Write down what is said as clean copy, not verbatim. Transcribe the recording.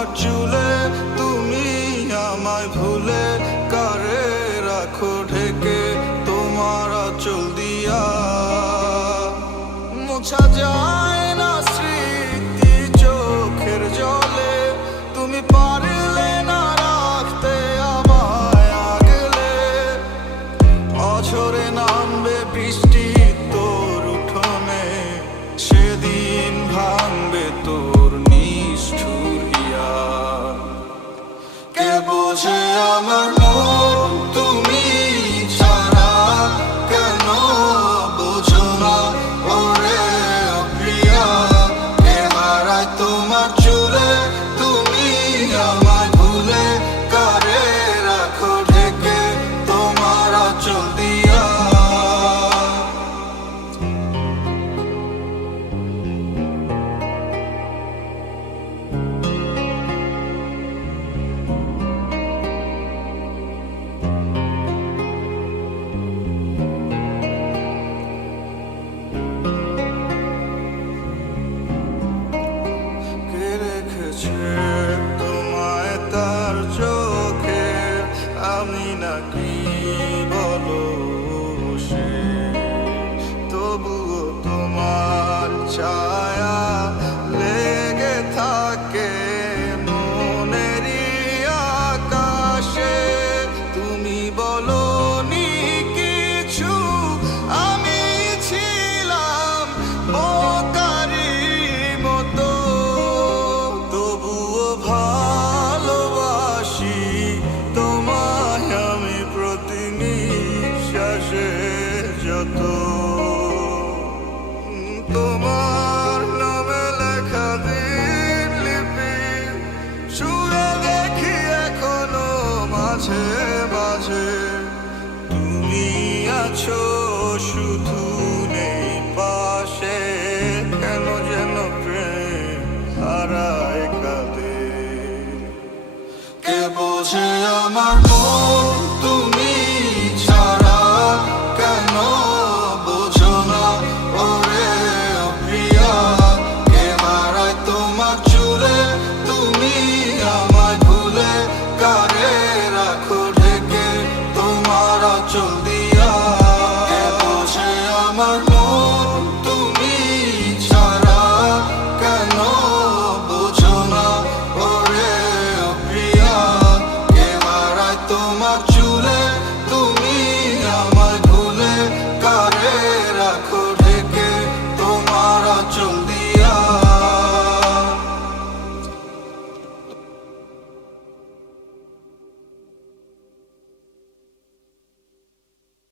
তোমার চুলে, তুমি আমায় ভুলে কারে রাখো ঢেকে তোমার আঁচল দিয়া। মোছা যায় না স্মৃতি চোখের জলে, তুমি পারলে না রাখতে আমায় আগলে। অঝরে নামবে বৃষ্টি তোর উঠোনে, সেদিন ভাঙবে তোর নিষ্ঠুর হিয়া। কে বোঝে আমার মন তুমি ছাড়া, কেন বোঝো না ওরে প্রিয়া। কে হারায় তোমার চুলে, তুমি আমায় ভুলে কারে রাখো ঢেকে তোমার আঁচল দিয়া। তোমায় তার চোখে, আমি নাকি বলো সে, তবুও তোমার চা